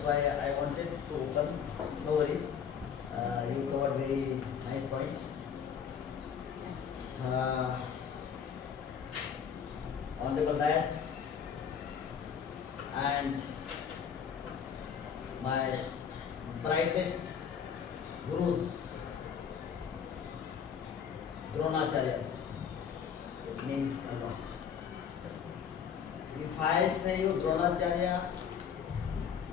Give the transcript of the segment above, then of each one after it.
That's why I wanted to open. No worries. You covered very nice points. Honorable Dias and my brightest gurus, Dronacharyas. It means a lot. If I say you Dronacharya,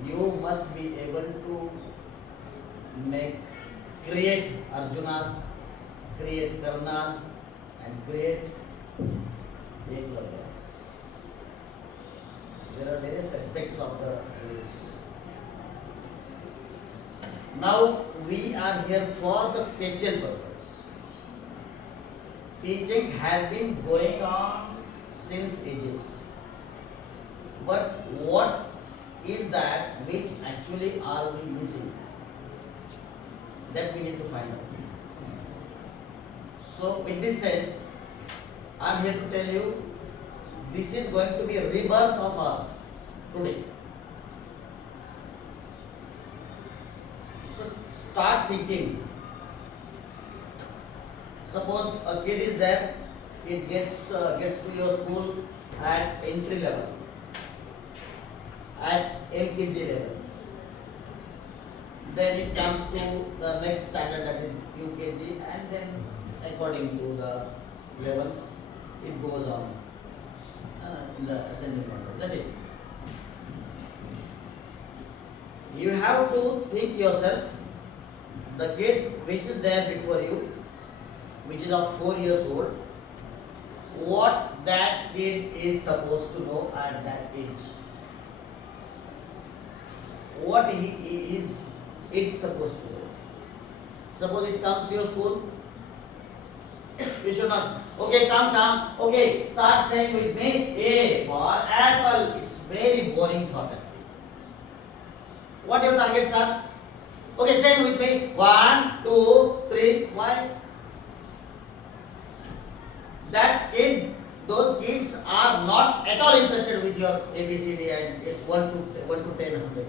you must be able to create Arjunas, create Karnas, and create Eklavyas. There are various aspects of the rules. Now we are here for the special purpose. Teaching has been going on since ages. But what is that which actually are we missing? That we need to find out. So with this sense, I am here to tell you, this is going to be a rebirth of us today. So start thinking. Suppose a kid is there, it gets to your school at entry level, at LKG level. Then it comes to the next standard, that is UKG, and then according to the levels it goes on in the ascending order. Isn't it? You have to think yourself, the kid which is there before you, which is of 4 years old, what that kid is supposed to know at that age. What he is it supposed to know. Suppose it comes to your school, you should not, okay, come, okay, start saying with me, A for apple. It's very boring for that. What your targets are? Okay, say with me, 1, 2, 3, why? That kid, those kids are not at all interested with your ABCD and 1 to 10, 100.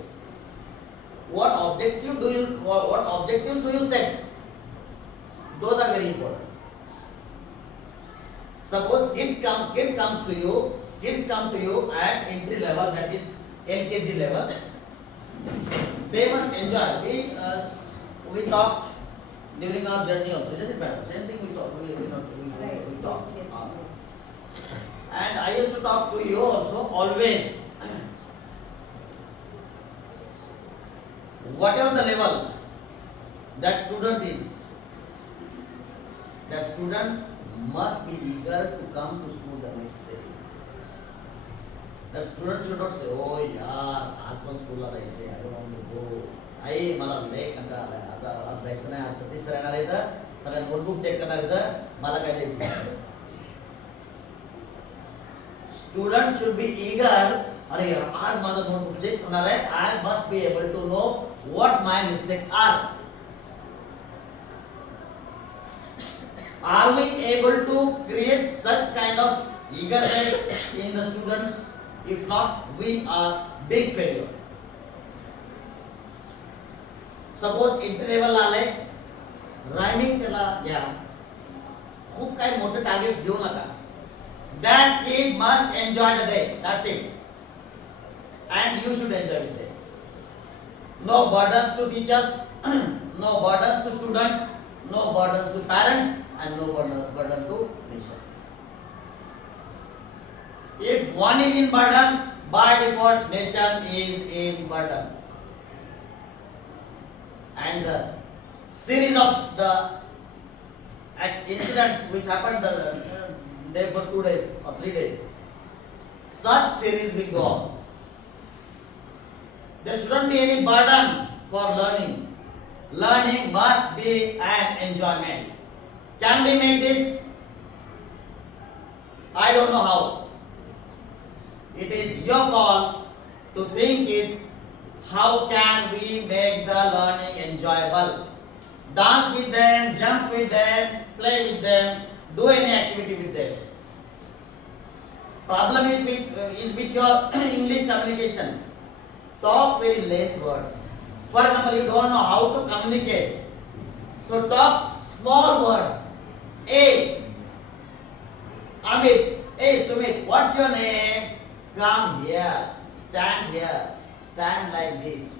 What objectives do you set? Those are very important. Suppose kids come to you at entry level, that is LKG level. They must enjoy. We talked during our journey also, isn't it, madam? Same thing we talked. We talked. Yes. And I used to talk to you also always. Whatever the level that student is, that student must be eager to come to school the next day. That student should not say, oh yaar, आज पण स्कूलला जायचंय, I don't want to go. आई मला लय कंटाळा आलाय, आज जायचं नाही, आज सतीश सर येणार आहेत, सगळ्या नोटबुक चेक करणार आहेत, मला काय द्यायचं. Student should be eager. अरे यार, आज माझा नोटबुक चेक होणार आहे, I must be able to know what my mistakes are. Are we able to create such kind of eagerness in the students? If not, we are big failure. Suppose entry level आले, rhyming त्याला द्या, खूप काही मोठे targets देऊ नका. That kid must enjoy the day. That's it. And you should enjoy the day. No burdens to teachers, no burdens to students, no burdens to parents, and no burden to nation. If one is in burden, by default nation is in burden. And the series of the incidents which happened the day for 2 days or 3 days, such series will go on. There shouldn't be any burden for learning. Learning must be an enjoyment. Can we make this? I don't know how. It is your call to think it. How can we make the learning enjoyable? Dance with them, jump with them, play with them, do any activity with them. Problem is with your English communication. talk very less words. For example, you don't know how to communicate, so talk small words. Hey, Amit, hey Sumit, what's your name? Come here, stand like this.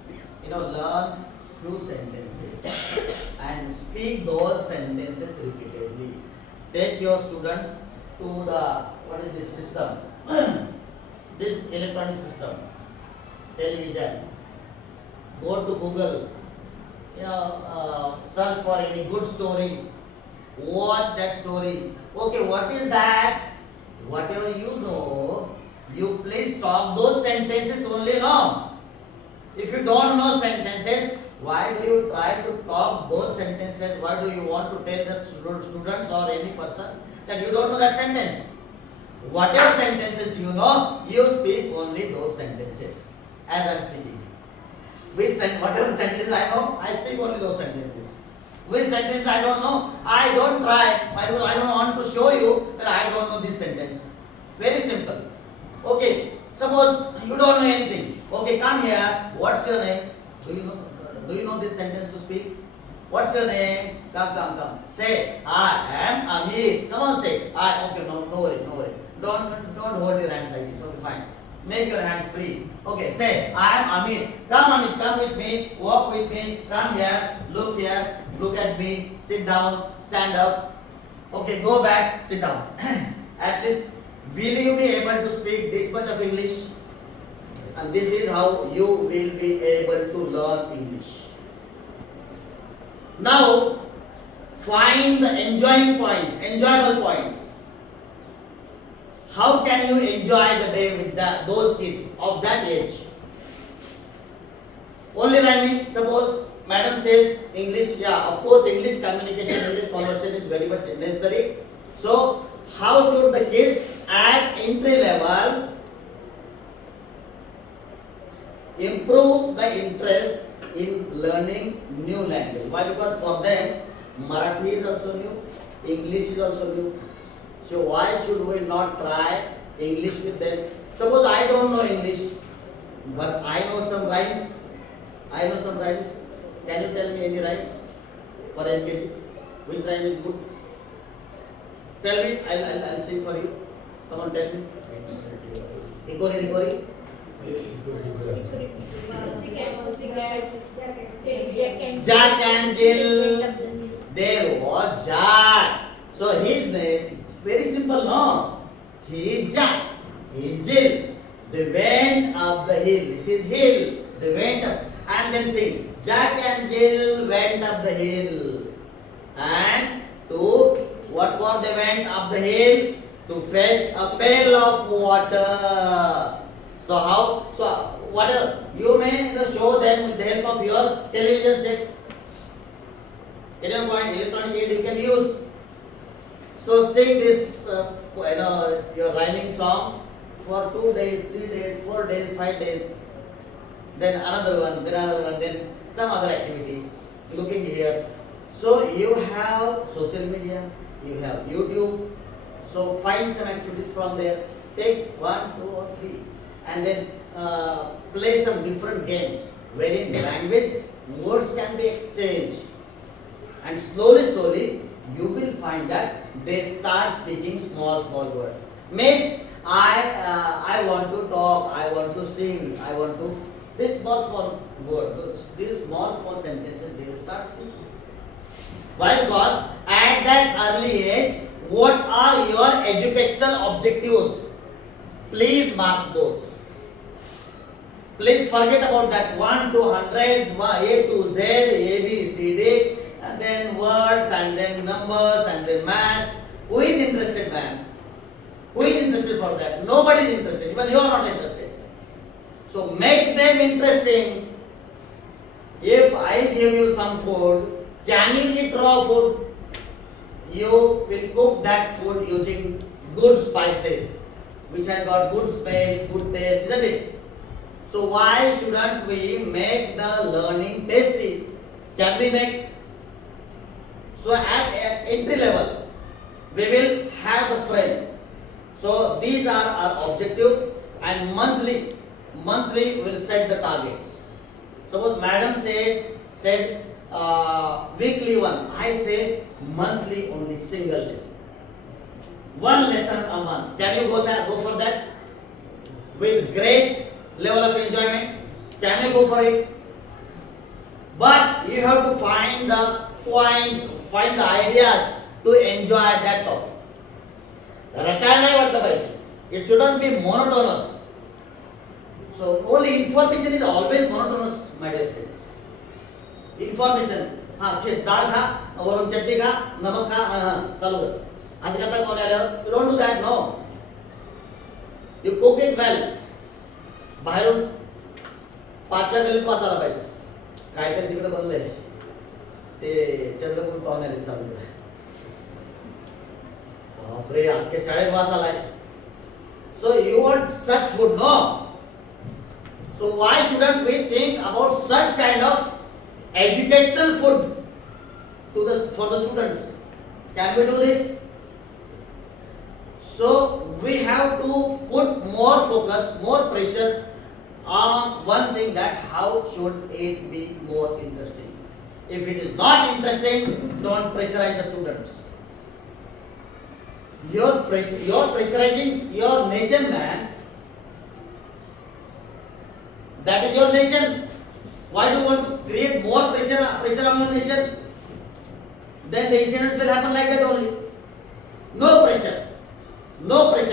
Learn few sentences and speak those sentences repeatedly. Take your students to the, what is this system? This electronic system, television. Go to Google, search for any good story. Watch that story. Okay, what is that? Whatever you know, you please talk those sentences only, no? If you don't know sentences, why do you try to talk those sentences? Why do you want to tell the students or any person that you don't know that sentence? Whatever sentences you know, you speak only those sentences. As I am speaking. Whatever sentences I know, I speak only those sentences. Which sentence I don't know, I don't try. I don't want to show you that I don't know this sentence. Very simple. Okay, suppose you don't know anything. Okay, come here. What's your name? Do you know this sentence to speak? What's your name? Come. Say, I am Amit. Come on, say. Okay, no worry. Don't hold your hands like this. Okay, fine. Make your hands free. Okay, say, I am Amit. Come with me. Walk with me. Come here. Look at me. Sit down. Stand up. Okay, go back. Sit down. At least, will you be able to speak this much of English? And this is how you will be able to learn English. Now, find the enjoyable points. How can you enjoy the day with those kids of that age? Only rhyming. Suppose madam says English, of course English communication, English conversation is very much necessary. So, how should the kids at entry level improve the interest in learning new language? Why? Because for them, Marathi is also new, English is also new. So why should we not try English with them? Suppose I don't know English, but I know some rhymes. Can you tell me any rhyme for LKG? Which rhyme is good? Tell me, I'll sing for you. Come on, tell me. Hickory. Jack and Jill. There was Jack. So his name, very simple, no? He is Jack. He is Jill. They went up the hill. This is hill. They went up. And then sing. Jack and Jill went up the hill. And what for they went up the hill? To fetch a pail of water. So whatever, you may show them with the help of your television set. At your point, electronic aid you can use. So sing this, your rhyming song for 2 days, 3 days, 4 days, 5 days. Then another one, then some other activity. Looking here. So you have social media, you have YouTube. So find some activities from there. Take 1, 2 or 3 and then play some different games wherein language, words can be exchanged. And slowly you will find that they start speaking small words. Miss, I want to talk, I want to sing, I want to, this small words, these small sentences they will start speaking. Why? Because at that early age, what are your educational objectives? Please mark those. Please forget about that 1 to 100, A to Z, A, B, C, D, and then words, and then numbers, and then maths. Who is interested, man? Who is interested for that? Nobody is interested. Even you are not interested. So make them interesting. If I give you some food, can you eat raw food? You will cook that food using good spices, which has got good smell, good taste, isn't it? So why shouldn't we make the learning tasty? Can we make? So at entry level, we will have the frame. So these are our objective, and monthly monthly will set the targets. Suppose madam said weekly one. I say monthly only single lesson. One lesson a month. Can you go for that? With great level of enjoyment? Can you go for it? But you have to find the points, find the ideas to enjoy that topic. रटायला नाही वाटलं पाहिजे. It shouldn't be monotonous. So only information is always monotonous, my dear friends. Information. हाँ खेत दाल खा, वरून चटनी खा, नमक खा, चालू कर. असं करता कोण आलं? You don't do that, no. You cook it well. बाहेरून 5व्या गल्लीत वास आला पाहिजे. काहीतरी तिकडे बनलंय. ते चंद्रपूर पाहुणे आले सांगतो. बापरे अख्ख्या शाळेत वास आलाय. So you want such food, no? So why shouldn't we think about such kind of educational food for the students? Can we do this? So we have to put more focus, more pressure on one thing, that how should it be more interesting. If it is not interesting, don't pressurize the students. You're pressurizing your nation, man. That is your nation. Why do you want to create more pressure on your nation? Then the incidents will happen like that only. No pressure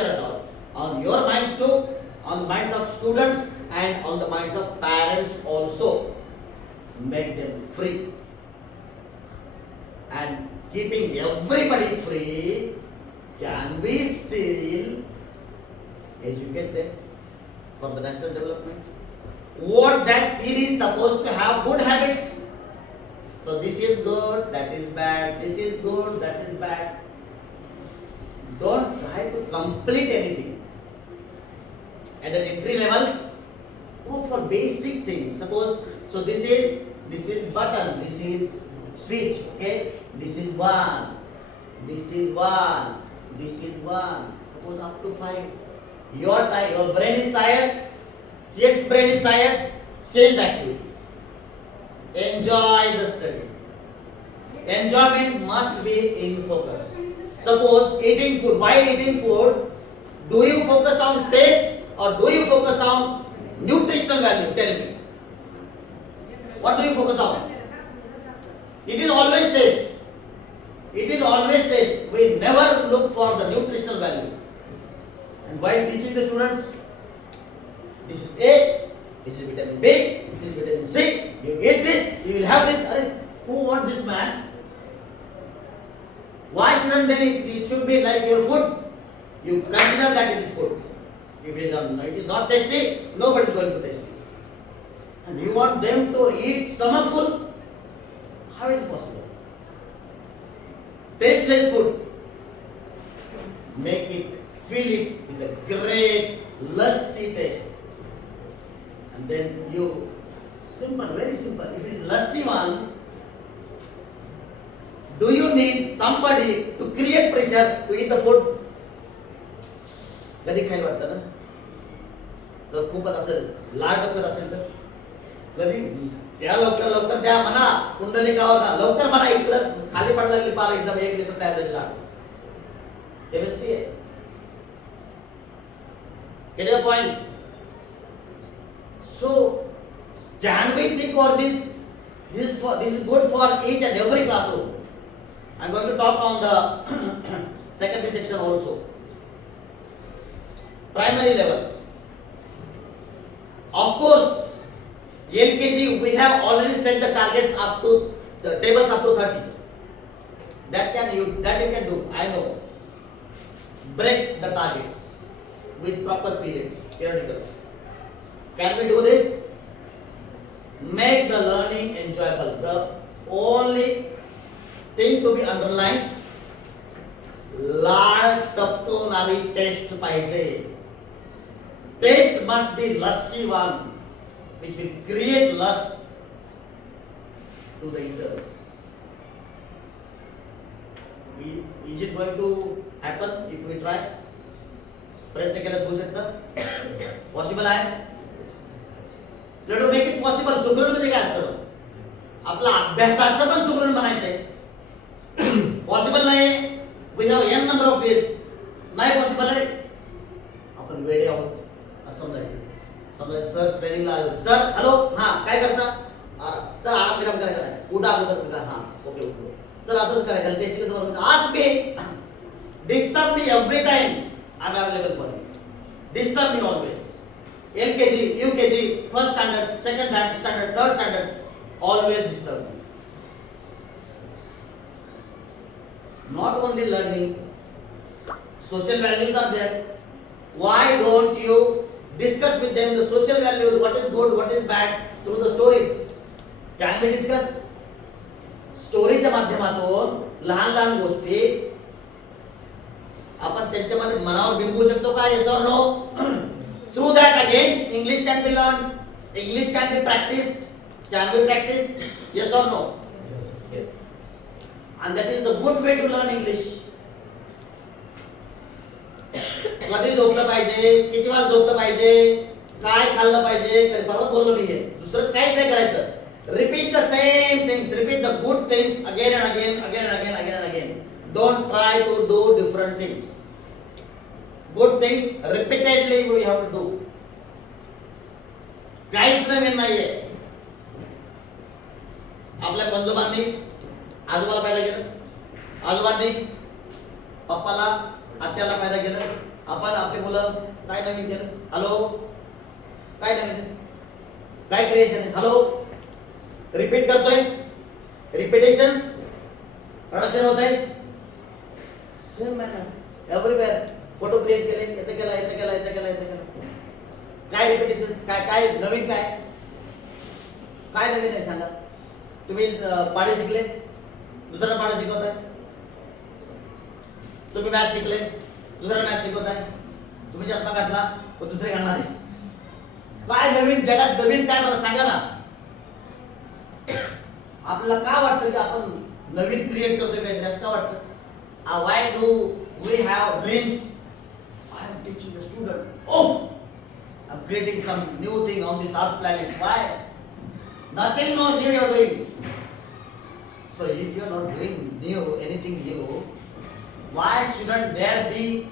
at all. On your minds too, on the minds of students and on the minds of parents also. Make them free. And keeping everybody free, can we still educate them for the national development? What that kid is supposed to have good habits. So this is good, that is bad, this is good, that is bad. Don't try to complete anything. At an entry level, go for basic things. Suppose, so this is button, this is switch, okay? This is one, this is one, this is one. Suppose up to 5. Your brain is tired, kid's brain is tired, change the activity. Enjoy the study. Enjoyment must be in focus. Suppose eating food, while eating food, do you focus on taste or do you focus on nutritional value? Tell me. What do you focus on? It is always taste. It is always taste. We never look for the nutritional value. And while teaching the students, this is A, this is vitamin B, this is vitamin C, you eat this, you will have this. Who wants this, man? Why shouldn't then it should be like your food? You consider that it is food. If it is not tasty, nobody is going to taste it. And you want them to eat stomach full? How it is possible? Tasteless food. Make it, fill it with a great lusty taste. And then you, simple, very simple. If it is lusty one, do you need somebody to create pressure to eat the food? कधी खायला वाटतं ना? जर खूपच असेल, लाड डबकत असेल तर कधी त्या लवकर द्या म्हणा, कुंडलिकावर का लवकर म्हणा, इकडं खाली पडायला लागली पार एकदम 1 लिटर तयार झाली लाड. केमिस्ट्री आहे. Get your point? So, can we think of this? This is good for each and every classroom. I am going to talk on the secondary section also. Primary level. Of course, LKG we have already set the targets up to the tables up to 30. That you can do. I know. Break the targets with proper periodicals. Can we do this? Make the learning enjoyable. The only thing to be underlined, Lad टपकवणारी test पाहिजे. Taste must be lusty one, which will create lust to the eaters. Is it going to happen if we try? प्रयत्न केल्यास होऊ शकतं? Possible आहे? Let to make it possible. सुगरण म्हणजे काय असतं? आपला अभ्यासाचं पण सुगरण बनायचंय. पॉसिबल नाही. We have an number of ways. नाही पॉसिबल आहे. आपण वेडे आहोत असं समजायचं. समजायचं सर ट्रेनिंगला आले होते. सर हॅलो, हा काय करता? सर आराम विराम करायचा नाही. उठा अगोदर का? हा ओके उठलो. सर असंच करायचं. टेस्टिंग कसं बनवायचं? आज मी disturb me every time. I am available for you. Disturb me always. LKG, UKG, first standard, second standard, third standard, always disturb me. Not only learning, social values are there. Why don't you discuss with them the social values, what is good, what is bad through the stories? Can we discuss? स्टोरीच्या माध्यमातून लहान लहान गोष्टी आपण त्यांच्यामध्ये मनावर बिंबवू शकतो का? Yes or no? Through that again, English can be learned, English can be practiced. Can we practice? Yes or no? Yes. Yes. And that is the good way to learn English. कधी झोपलं पाहिजे, किती वाजता झोपलं पाहिजे, काय खाल्लं पाहिजे, कधी परत बोललो मी हे. दुसरं काही नाही करायचं. Repeat the same things, repeat the good things again and again, again and again, again and again. Don't try to do different things. Good things repeatedly we have to do. काहीच नवीन नाहीये. आपल्या पंजोबांनी आजोबाला पैदा केलं, आजोबांनी पप्पाला आत्याला पैदा केलं. आपण आपली मुलं काय नवीन केलं? हॅलो, काय नवीन? काय क्रिएशन आहे? हॅलो, रिपीट करतोय. रिपिटेशन्स प्रोडक्शन होत आहे. Same manner everywhere. Photo create केले, याचं केलं, याचं केलं, याचं केलं, याचं केलं. काय रिपिटेशन्स? काय काय नवीन? काय काय नवीन आहे सांगा? तुम्ही पाढे शिकले, दुसऱ्यांना पाढे शिकवताय. तुम्ही मॅथ शिकले, दुसऱ्याला मॅथ शिकवताय. तुम्ही चष्मा घातला पण दुसरे घालणार आहे. काय नवीन जगात नवीन काय मला सांगा ना. आपल्याला का वाटतं की आपण नवीन क्रिएट करतोय काहीतरी? असं का वाटतं? Why do we have dreams? I am teaching the student. Oh, I am creating some new thing on this earth planet. Why? Nothing new you are doing. So if you are not doing anything new, why shouldn't there be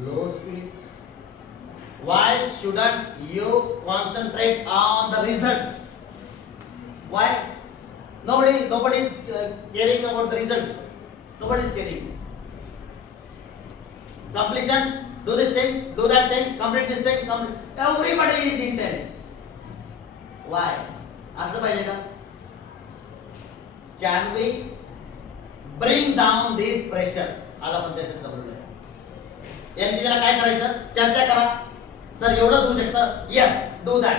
low speed? Why shouldn't you concentrate on the results? Why? Nobody is caring about the results. Nobody is caring. Completion, do this thing, do that thing, complete this thing, complete. Everybody is intense. Why? असं पाहिजे का? Can we bring down this pressure? आज आपण त्याच्यात बोलूया. LKG ला काय करायचं? चर्चा करा. सर एवढंच होऊ शकतं. Yes, do that.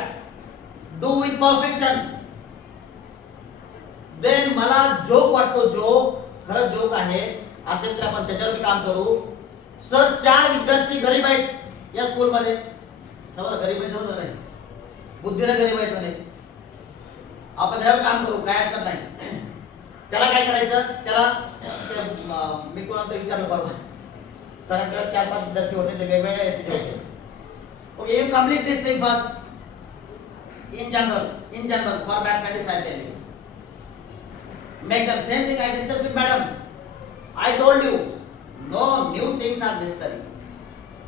Do with perfection. Then मला जोक वाटतो, जोक खरंच जोक आहे असेल तर आपण त्याच्यावर काम करू. सर 4 विद्यार्थी गरीब आहेत या स्कूलमध्ये. समजा गरीब आहे, समजा नाही, बुद्धीने गरीब आहेत म्हणे. आपण त्यावर काम करू, काय अडचण नाही. त्याला काय करायचं? त्याला मी कोणाला विचारलं परवा, सरांकडे 4-5 विद्यार्थी होते, ते वेगवेगळे होते. Okay, you complete this thing first in general for mathematics I tell you. Make them same thing I discussed with madam. I told you, no new things are necessary.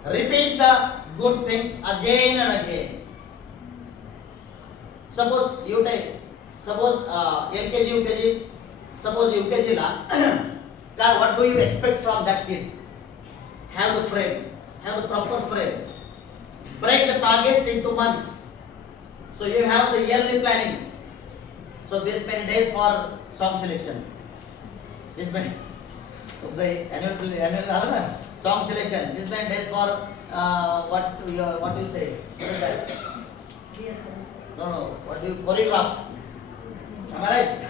Repeat the good things again and again. Suppose you take, LKG, UKG, suppose UKG la, what do you expect from that kid? Have the frame, have the proper frame. Break the targets into months. So you have the yearly planning. So this many days for song selection. This many. The annual song selection. This many days for what do you say? What is that? Yes, sir. No. What do you choreograph? Am I right?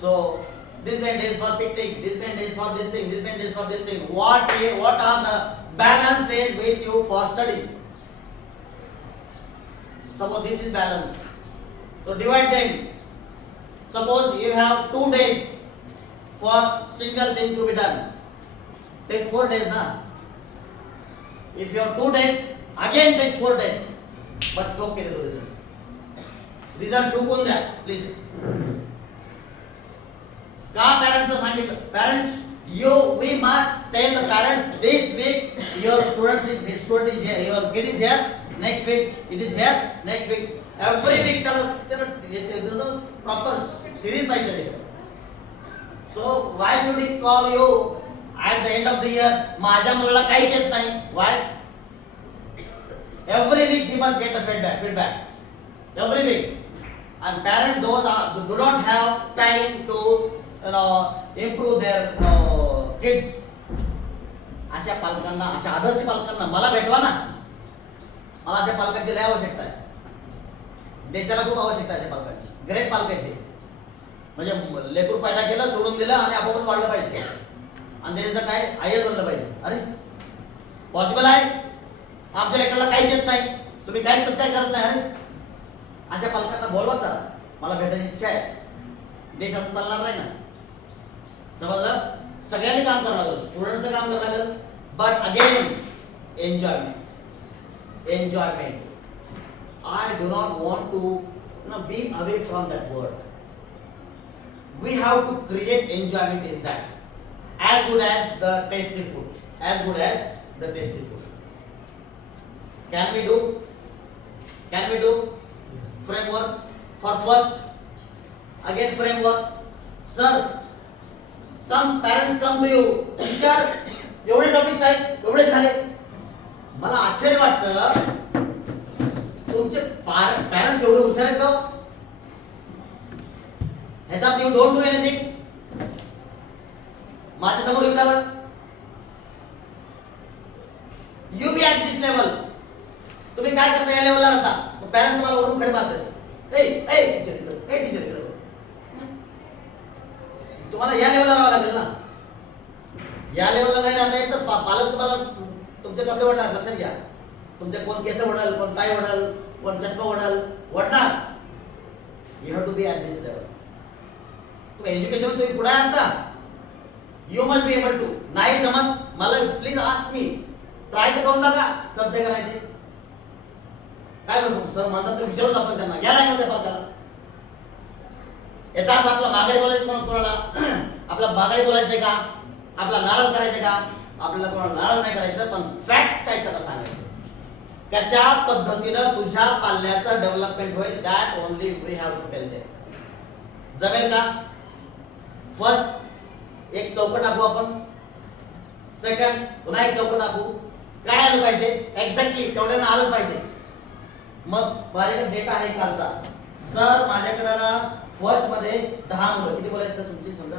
So this many days for picnic. This many days for this thing. This many days for this thing. What are the balance days with you for study? Suppose this is balance. So divide them. Suppose you have 2 days for single thing to be done. Take 4 days na. If you have 2 days, again take 4 days. But don't carry the result. Reason 2 कोण द्या please. का पॅरेंट्सला सांगितलं? Parents we must tell the parents this week your student is here, your kid is here, next week it is here, next week every week त्याला proper series पाहिजे ते. So why should he call you at the end of the year? माझ्या मुलाला काहीच येत नाही. Why? Every week he must get the feedback every week, and parents do not have time to improve their kids. अशा पालकांना, अशा आदर्श पालकांना मला भेटवा ना. मला अशा पालकांची लय आवश्यकता आहे. देशाला खूप आवश्यकता आहे अशा पालकांची. ग्रेट पालक आहेत ते. म्हणजे लेकरू पैदा केलं, सोडून दिलं आणि आपोआपच वाढलं पाहिजे. आणि त्याचं काय आयच बनलं पाहिजे. अरे पॉसिबल आहे? आमच्या लेकराला काहीच येत नाही, तुम्ही काहीच कसं काय करत नाही. अरे अशा पालकांना बोलवत जरा, मला भेटायची इच्छा आहे. देश असं चालणार नाही ना. समजलं? सगळ्यांनी काम करावं लागेल, स्टुडंटचं काम करावं लागेल. But again enjoyment. I do not want to be away from that word. We have to create enjoyment in that. as good as the tasty food, as good as the tasty food. Can we do framework for first? Again framework. Sir, some parents come to you, teacher एवढे topics आहेत, एवढे झाले. मला आश्चर्य वाटतं तुमचे parents एवढे हुशार आहेत का? ह्याच्यात यू डोंट डू एनिथिंग. माझ्या समोर येऊ द्या बरं. You be at this level. तुम्ही काय करता या लेवलला राहता. पॅरेंट तुम्हाला वरून खडे मारतात. ए टीचर तुम्हाला या लेवलला राहावं लागेल ना. या लेवलला नाही राहता येत तर पालक तुम्हाला तुमचे कपडे ओढणार. लक्षात घ्या. तुमचे कोण केस ओढल, कोण टाय ओढल, कोण चष्मा ओढणार. You have to be at this level. तुम्ही एज्युकेशन तुम्ही पुढे आणता. You must be able to. नाही जमत मला प्लीज आस्क मी. ट्राय तर करून बघा कब्जे करायचे. काय म्हणतो सर म्हणतात तर विचारूच आपण त्यांना. घ्या नाही म्हणते पालकाला. याचा अर्थ आपला माघारी बोलायचं कोणाला, आपला माघारी बोलायचंय का, आपला नाराज करायचं का? आपल्याला कोणाला नाराज नाही करायचं, पण फॅक्ट्स काय त्यांना सांगायचं. कशा पद्धतीनं तुझ्या पाल्याचं डेव्हलपमेंट होईल, that only we have to tell them. जमेल का? फर्स्ट एक चौकट टाकू आपण. सेकंड पुन्हा एक चौकट टाकू. काय आलं पाहिजे एक्झॅक्टली तेवढ्यानं आलं पाहिजे. मग माझ्याकडे डेटा आहे कालचा. सर माझ्याकडे ना फर्स्ट मध्ये 10 मुलं. किती बोलायचं तुमची? समजा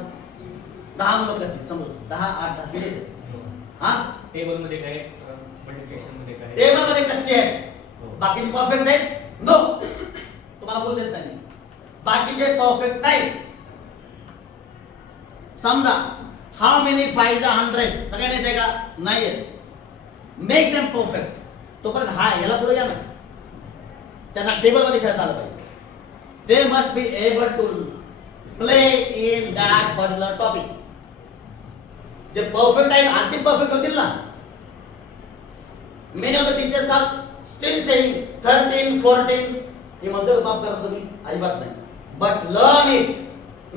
10 मुलं कच्ची. समजा 10 8 10 किती? हा टेबल मध्ये काय, मल्टिप्लिकेशन मध्ये काय? टेबल मध्ये कच्चे आहेत, बाकीचे परफेक्ट आहेत. नो, तुम्हाला बोल देत नाही. बाकीचे परफेक्ट नाही. समजा हाऊ मेनी 5 are 100 सगळ्यांनी येते का? नाही येत. Make them perfect. तोपर्यंत हा याला पुढे या ना. त्यांना टेबल मध्ये खेळता आलं पाहिजे. They must be able to play in that particular topic. J perfect आहे आणखी परफेक्ट होतील ना. Many of the teachers are still saying 13, 14. मी म्हणतो बाप करा तुम्ही अजिबात नाही. But learn it,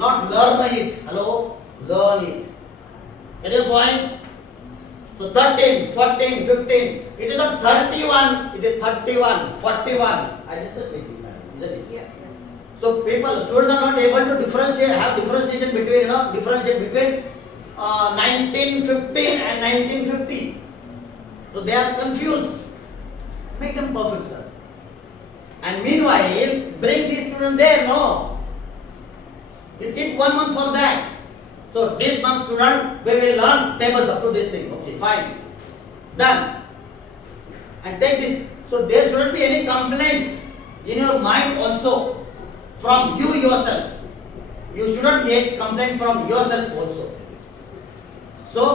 not learn it. Hello, learn it. Get your point? So 13, 14, 15. It is not 31. It is 31, 41. I discussed with you, isn't it? Yeah. So students are not able to have differentiation between, differentiate between 1950 and 1950. So they are confused. Make them perfect, sir. And meanwhile, bring these students there. No, you keep 1 month for that. So this month student, we will learn tables up to this thing. Okay, fine, done. And take this. So there shouldn't be any complaint in your mind also. From you yourself. You shouldn't get complaint from yourself also. So,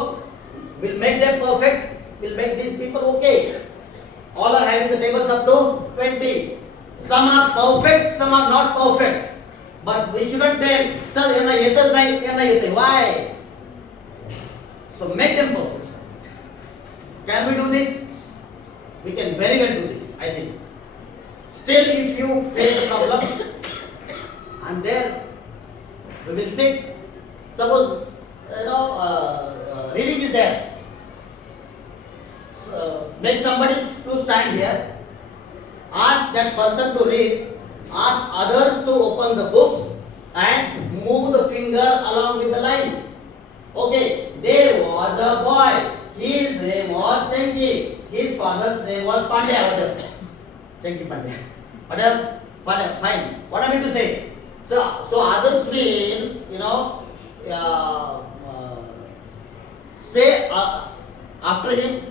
we'll make them perfect. We'll make these people okay. All are having the tables up to 20. Some are perfect, some are not perfect. But we shouldn't tell, sir, yanna yetas nahi, yanna yete. Why? So, make them perfect, sir. Can we do this? We can very well do this, I think. Still, if you face a problem, and there we will sit. Suppose reading is there. Make somebody to stand here. Ask that person to read. Ask others to open the books and move the finger along with the line. Okay, there was a boy. His name was Chenki. His father's name was Pandya. Chenki Pandya. Whatever, fine. What I mean to say? So others will, say after him.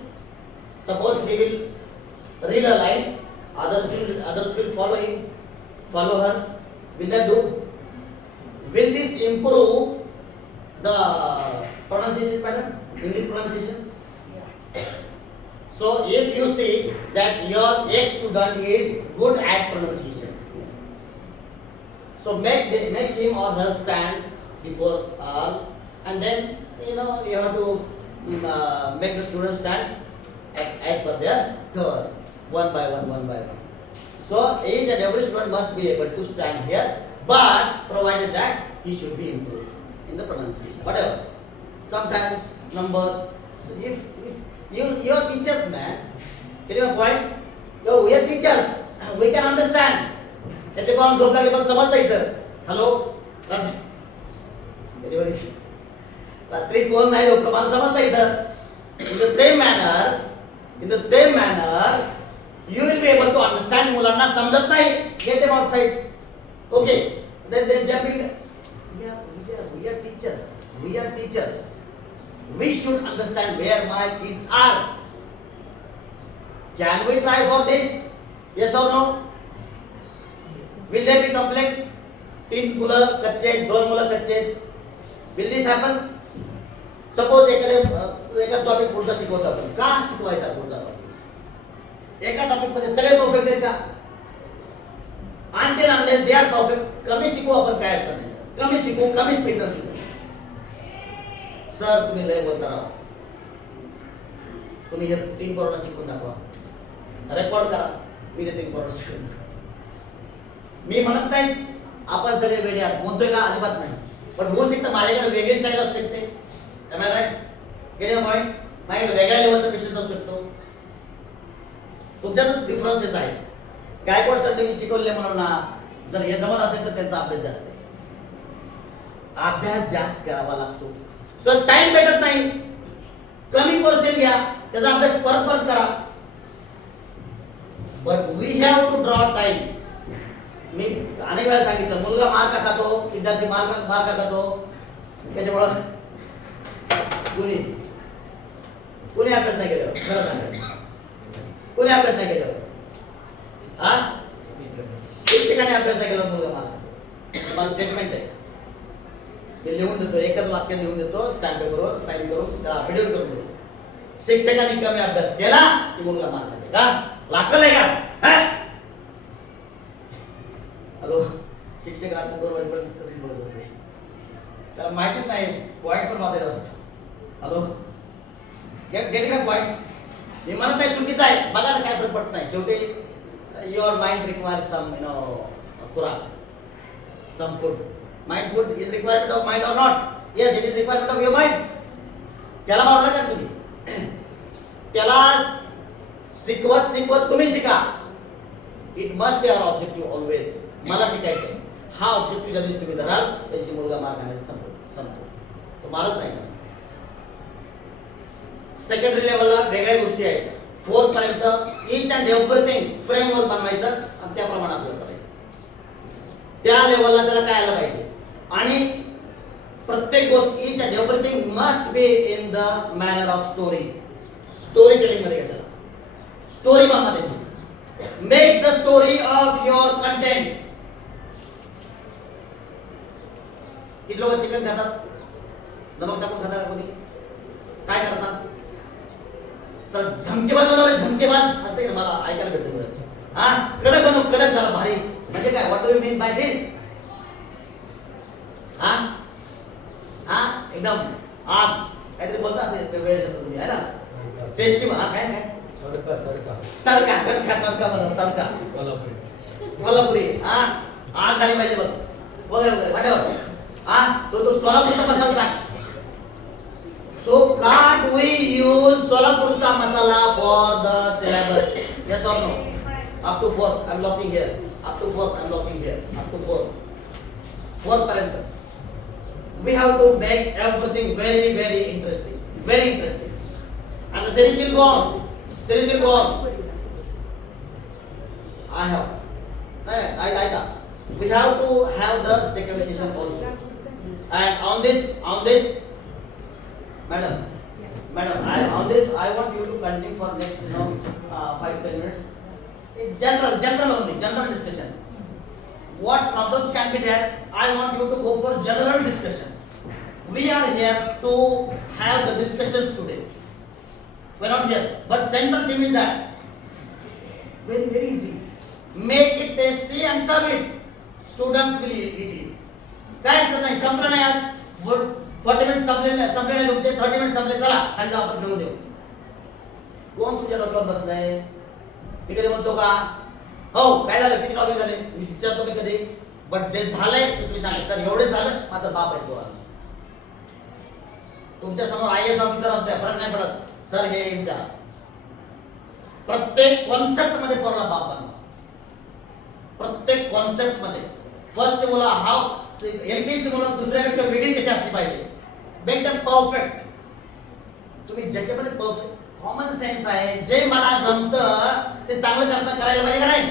Suppose he will read a line. Others will follow him, follow her. Will that do? Will this improve the pronunciation pattern? English pronunciations? So if you see that your ex-student is good at pronunciation, so make him or her stand before all, and then you have to make the student stand as per their turn, one by one. So each and every student must be able to stand here, but provided that he should be improved in the pronunciation. Whatever. Sometimes numbers. So if you are teachers, man, get your point? We are teachers. We can understand. याचे कोण झोप लागले पण समजतं इथं. Hello रात्री कोण नाही झोपलं मला समजतं इथं. In the same manner, you will be able to understand. मुलांना समजत नाही. Get them outside. Okay. Then jumping. We are teachers. We should understand where my kids are. Can we try for this? Yes or no? Will there be complaint? 3 मुलं कच्चे, 2 मुलं कच्चे. Will this happen? Suppose एका topic पुढचा शिकवतो आपण. का शिकवायचा पुढचा टॉपिक? एका टॉपिक मध्ये सगळे परफेक्ट आहेत का? Until they are perfect. कमी शिकू आपण काय अडचण नाही सर. कमी शिकू, कमी स्पीड शिकू. सर तुम्ही लय बोलता राहा. तुम्ही हे 3 पोरांना शिकवून दाखवा. रेकॉर्ड करा. मी ते 3 पोरांना शिकवून दाखवा. मी म्हणत नाही आपण सगळे वेडे आहात. म्हणतोय का? अजिबात नाही. पण होऊ शकतं माझ्याकडे वेगळी स्टाईल असू शकते. Am I right? Get your point? माझ्याकडे वेगळ्या लेवलचा पेशन्स असू शकतो. तुमच्यात डिफरन्सेस आहेत. गायकवाड सर त्यांनी शिकवले म्हणून ना, जर हे जमत असेल तर त्यांचा अभ्यास जास्त आहे. अभ्यास जास्त करावा लागतो. सर टाइम भेटत नाही. कमी क्वेश्चन घ्या, त्याचा अभ्यास परत करा. But we have to draw time. मी अनेक वेळा सांगितलं, मुलगा मार का खातो, विद्यार्थी मार का खातो, कशामुळं? कुणी अभ्यास नाही केलं. खरं सांगायचं, कुणी अभ्यास नाही केलं. शिक्षकाने अभ्यास नाही केला, मुलगा मार खातो. माझं स्टेटमेंट आहे. मी लिहून देतो, एकच वाक्य लिहून देतो, स्टॅम्प पेपरवर साईन करून त्याला अफिडेविट करून देतो. शिक्षकांनी कमी अभ्यास केला की मुलगा मार खाते का? लागलं आहे का? हॅलो, शिक्षक रात्री 2 वाजेपर्यंत रील बघत बसले. त्याला माहितीच नाही, पॉईंट पण वाचायचा असतो. हॅलो, गेट का पॉईंट? मी म्हणत नाही चुकीचं आहे, बघा ना काय फरक पडत नाही. शेवटी युअर माइंड रिक्वायर सम खुराक, some food. Mind food is requirement of mind or not? Yes, it is requirement of your mind. त्याला मारू नका तुम्ही. त्याला शिकवत तुम्ही शिका. It must be our objective always. मला शिकायचं हा ऑब्जेक्टिव्ह ज्या दिवशी तुम्ही धराल त्याची मुलगा मार खाण्याचं संपतो. तो मारच नाही. सेकंडरी लेवलला वेगळ्या गोष्टी आहेत. 4th पर्यंत ईच अँड एव्हरीथिंग फ्रेमवर्क बनवायचं आणि त्याप्रमाणे आपल्याला करायचं. त्या लेवलला त्याला काय आलं पाहिजे. आणि प्रत्येक गोष्ट each and everything must be in the manner of story. Story telling मध्ये घेतला. स्टोरी बनवा त्याची. Make the story of your content. किती लोक चिकन खातात? नमक टाकून खातात कोणी? काय करतात? तर झमकेबाज बनवले. झमकेबाज असते का? मला ऐकायला भेटतं. कडक बनव, कडक झाला भारी. म्हणजे काय? What do you mean by this? एकदम आग काहीतरी बोलता असेल वेळेस तुम्ही आहे ना. टेस्टी. काय तडका बनव. तडका कोल्हापुरी. आग झाली पाहिजे बघ. वगैरे वगैरे whatever. तो सोलापूरचा मसाला टाक. So can't we use सोलापूरचा masala for the syllabus? Yes or no? Up to 4th I'm locking here. Up to 4th I'm locking here. Up to 4th. 4th पर्यंत. We have to make everything very very interesting. Very interesting. And the series will go on. Series will go on. I have. I we have to have the second session also. And on this, madam, I want you to continue for next 5-10 minutes. General discussion. What problems can be there? I want you to go for general discussion. We are here to have the discussions today. We are not here, but central theme is that very very easy. Make it tasty and serve it. Students will eat it. काय नाही संपलं नाही आज 40 minute संपले नाही तुमचे 30 minute संपले चला खाली जाऊ आपण घेऊन देऊ. कोण तुमच्या डोक्यावर बसलाय? मी कधी म्हणतो का हो काय झालं किती टॉपिक झाले मी विचारतो मी कधी बट जे झालंय ते तुम्ही सांगा सर एवढे झालं माझा बाप आहे तो तुमच्या समोर IAS ऑफिसर असते फरक नाही पडत सर हे विचारा प्रत्येक कॉन्सेप्ट मध्ये पोरला बाप बनवा प्रत्येक कॉन्सेप्ट मध्ये फर्स्ट मुलं हाव LKG मुलं दुसऱ्यापेक्षा वेगळी कशी असली पाहिजे मेक देम परफेक्ट तुम्ही ज्याच्यामध्ये परफेक्ट कॉमन सेन्स आहे जे मला जमतं ते चांगलं करता करायला पाहिजे का नाही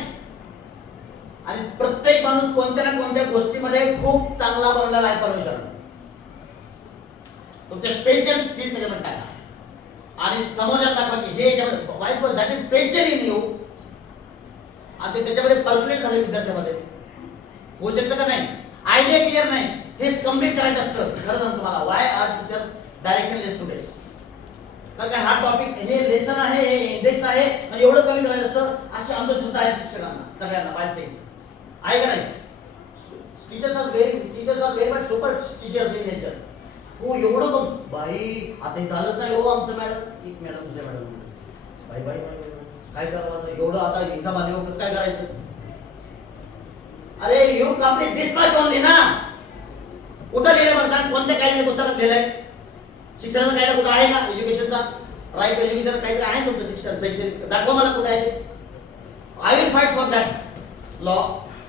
आणि प्रत्येक माणूस कोणत्या ना कोणत्या गोष्टीमध्ये खूप चांगला बनलेला आहे परमेश्वराने तुमच्या स्पेशल चीज त्याच्यामध्ये टाका आणि समोरला दाखवा की हे याच्यामध्ये white that is special in you आणि त्याच्यामध्ये परफेक्ट झाले विद्यार्थ्यामध्ये होऊ शकतं का नाही आयडिया क्लिअर नाही हेच कम्प्लीट करायचं असतं खरं सांगतो तुम्हाला why are teacher directionless today कारण काय हा टॉपिक हे लेसन आहे हे इंडेक्स आहे आणि एवढं कमी करायचं असतं अशी अंधश्रद्धा आहे शिक्षकांना सगळ्यांना बाय सेम आहे का नाही teachers are very much superstitious in nature हो एवढं कम बाई आता हे झालंच नाही हो आमचं मॅडम एक मॅडम दुसऱ्या मॅडम बाई काय करावं आता एवढं आता एक्झाम आली हो कसं काय करायचं अरे you complete this much only ना कुठं लिहिलंय मला सांग कोणत्या काही पुस्तकात लिहिलंय शिक्षणाचं काही ना कुठं आहे का एज्युकेशनचा राईट एज्युकेशन काहीतरी आहे तुमचं शिक्षण शैक्षणिक दाखवा मला कुठं आहे ते I will fight for that law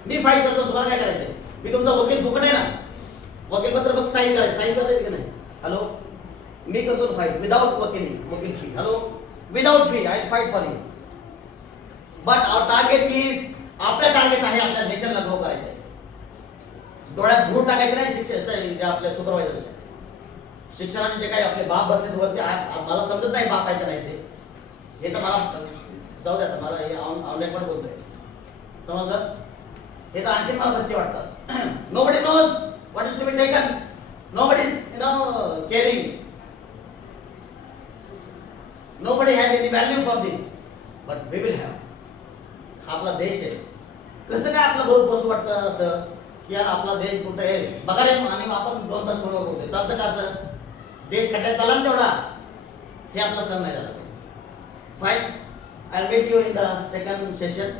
me fight करतो तुम्हाला काय करायचंय मी तुमचा वकील फुकट आहे ना वकील पत्र फक्त साईन करायचं साईन करता येते की नाही हॅलो मी करतो फाईट विदाउट वकील fee hello without fee I fight for you but our target is आपलं टार्गेट आहे आपल्या नेशनला ग्रो करायचं आहे डोळ्यात धूळ टाकायचं नाही शिक्षक आपल्या सुपरवायझर्स शिक्षणाचे जे काही आपले बाप बसले वरती मला समजत नाही बाप आहे नाही ते हे तर मला जाऊ द्या मला हे ऑनलाईन पण बोलतोय समजलं हे तर आणखी मला बच्चे वाटतात nobody knows what is to be taken nobody is caring nobody has any value for this but we will have आपला देश आहे कसं काय आपलं बहुत बसू वाटतं असं की यार आपला देश कुठं आहे बघा रे आणि आपण 2 तास फोनवर बोलतोय चालतं का असं देश खड्ड्यात चालला ना तेवढा हे आपला सण नाही झाला पाहिजे fine I met you in the second session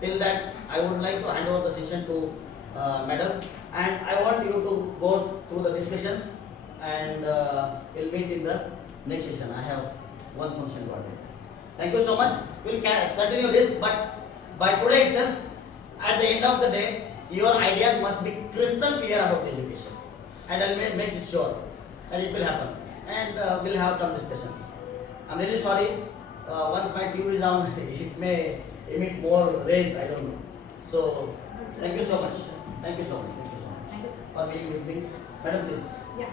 till that I would like to hand over the session to madam and I want you to go through the discussions and will meet in the next session I have one function to attend thank you so much will continue this but by today itself, at the end of the day, your ideas must be crystal clear about education, and I'll make it sure, and it will happen, and we'll have some discussions. I'm really sorry. Once my tube is on, it may emit more rays. I don't know. So, thank you so much. Thank you so much. Thank you so much for being with me, madam. Please. Yeah.